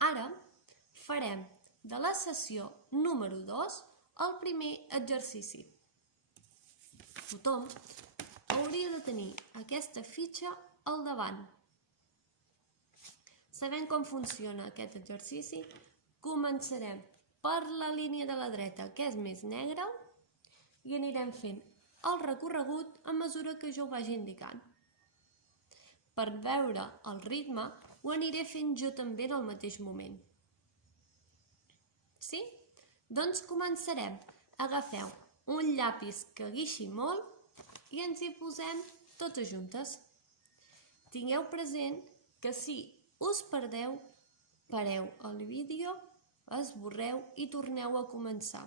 Ara farem de la sessió número 2 el primer exercici. Tothom hauria de tenir aquesta fitxa al davant. Sabent com funciona aquest exercici, començarem per la línia de la dreta, que és més negra, i anirem fent el recorregut a mesura que jo ho vagi indicant. Per veure el ritme, ho aniré fent jo també en el mateix moment. Sí? Doncs començarem. Agafeu un llapis que guixi molt i ens hi posem totes juntes. Tingueu present que si us perdeu, pareu el vídeo, esborreu i torneu a començar,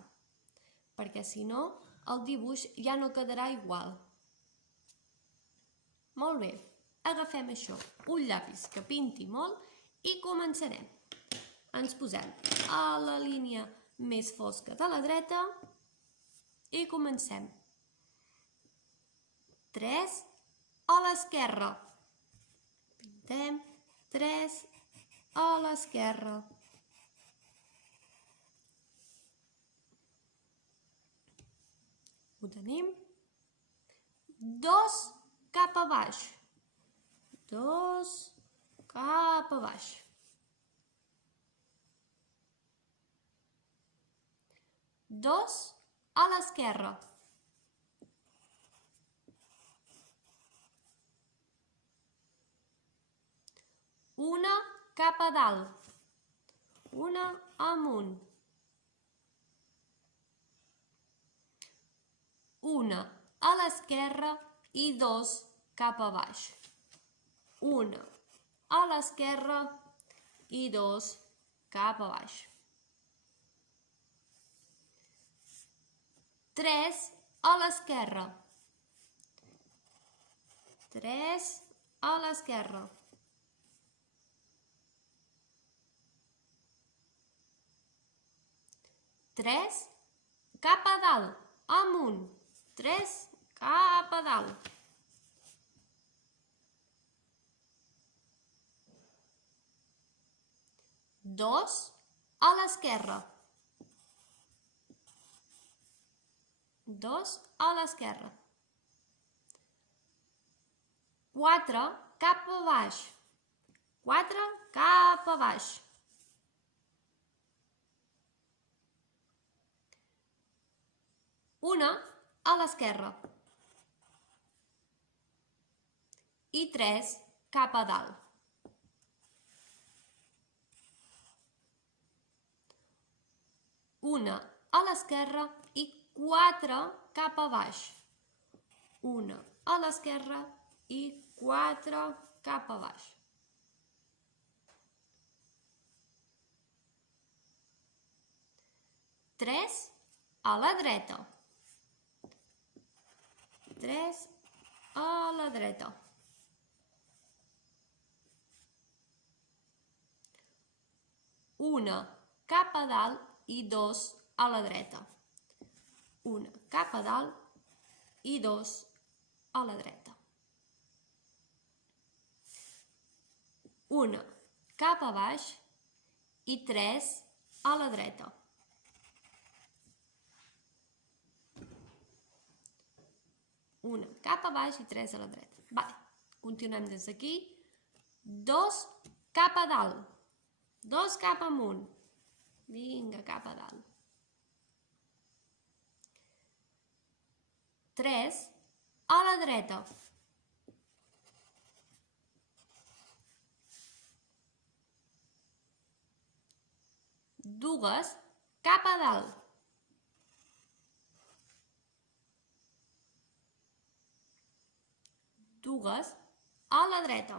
perquè si no, el dibuix ja no quedarà igual. Molt bé, agafem això, un llapis que pinti molt i començarem. Ens posem a la línia més fosca de la dreta i comencem. 3 a l'esquerra. Pintem 3 a l'esquerra. Ho tenim. 2 cap a baix. 2 cap a baix. 2 a l'esquerra. 1 cap a dalt. 1 amunt. 1 a l'esquerra i 2 cap a baix. 1 a l'esquerra i 2 cap a baix. 3 a l'esquerra. 3 a l'esquerra. 3 cap a dalt, amunt. 3 cap a dalt. 2 a l'esquerra. 2 a l'esquerra. 4 cap a baix. 4 cap a baix. 1 a l'esquerra. I 3 cap a dalt. 1 a l'esquerra i 4 cap a baix. 1 a l'esquerra i 4 cap a baix. 3 a la dreta. 3 a la dreta. 1 cap a dalt i 2 a la dreta. 1 cap a dalt i 2 a la dreta. 1 cap a baix i 3 a la dreta. 1 cap a baix i 3 a la dreta. Vale. Continuem des d'aquí. 2 cap a dalt. 2 cap amunt. Vinga, cap a dalt. 3 a la dreta. 2 cap a dalt. 2 a la dreta.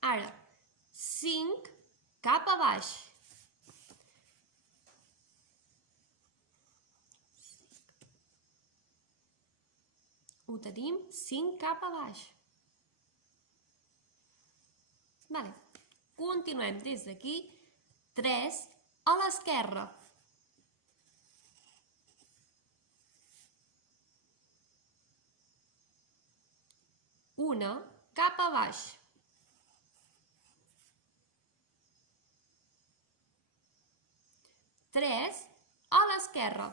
Ara, 5 cap a baix. 5 cap a baix. Vale. Continuem des d'aquí. 3 a l'esquerra. 1 cap a baix. 3 a l'esquerra.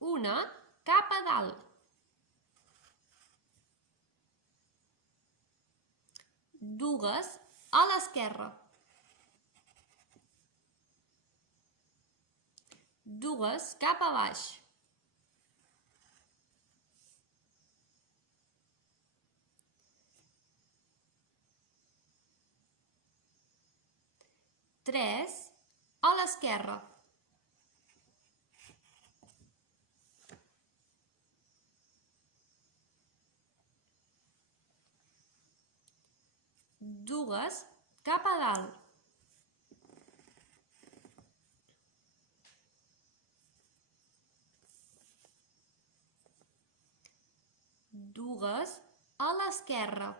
1 cap a dalt. 2 a l'esquerra. 2 cap a baix. 3 a l'esquerra. 2 cap a dalt. 2 a l'esquerra.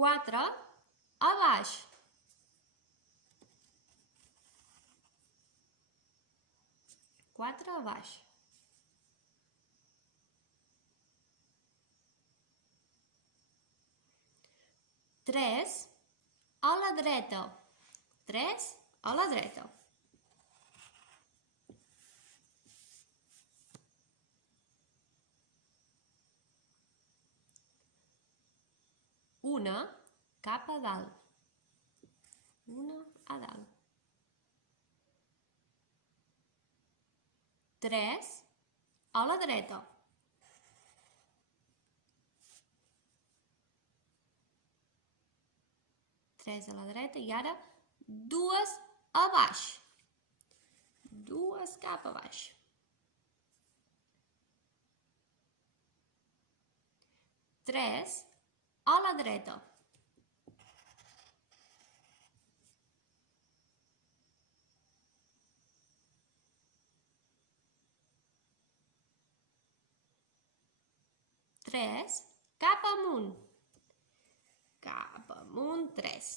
4 a baix. 4 a baix. 3 a la dreta. 3 a la dreta. 1 cap a dalt. 1 a dalt. 3 a la dreta. 3 a la dreta i ara 2 a baix. 2 cap a baix. 3 a la dreta. 3 cap amunt. Cap amunt, 3.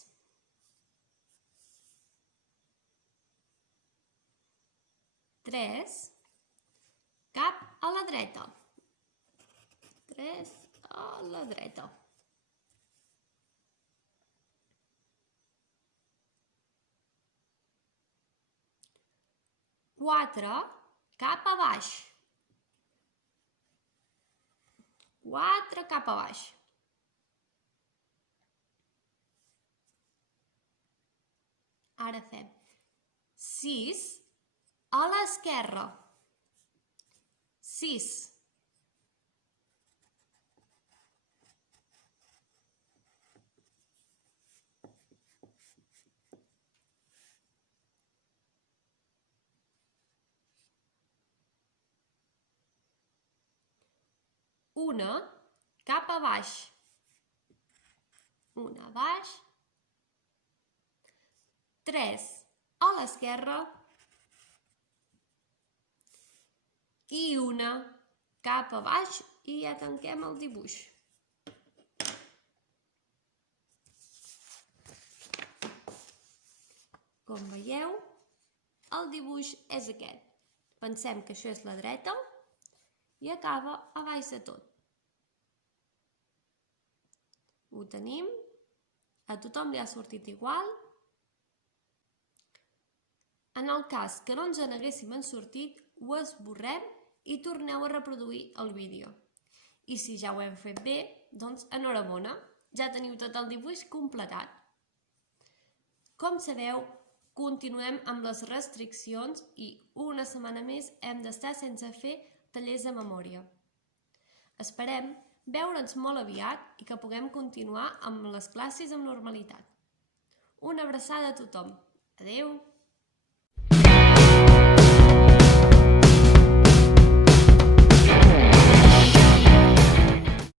3 cap a la dreta. 3 a la dreta. 4 cap a baix. 4 cap a baix. Ara fem 6 a l'esquerra. 6. 1 cap a baix. 1 a baix. 3 a l'esquerra. I 1 cap a baix i ja tanquem el dibuix. Com veieu, el dibuix és aquest. Pensem que això és la dreta i acaba a baix de tot. Ho tenim, a tothom li ha sortit igual. En el cas que no ens n'haguéssim sortit, ho esborrem i torneu a reproduir el vídeo. I si ja ho hem fet bé, doncs enhorabona, ja teniu tot el dibuix completat. Com sabeu, continuem amb les restriccions i una setmana més hem d'estar sense fer tallers de memòria. Esperem veure'ns molt aviat i que puguem continuar amb les classes amb normalitat. Una abraçada a tothom. Adeu!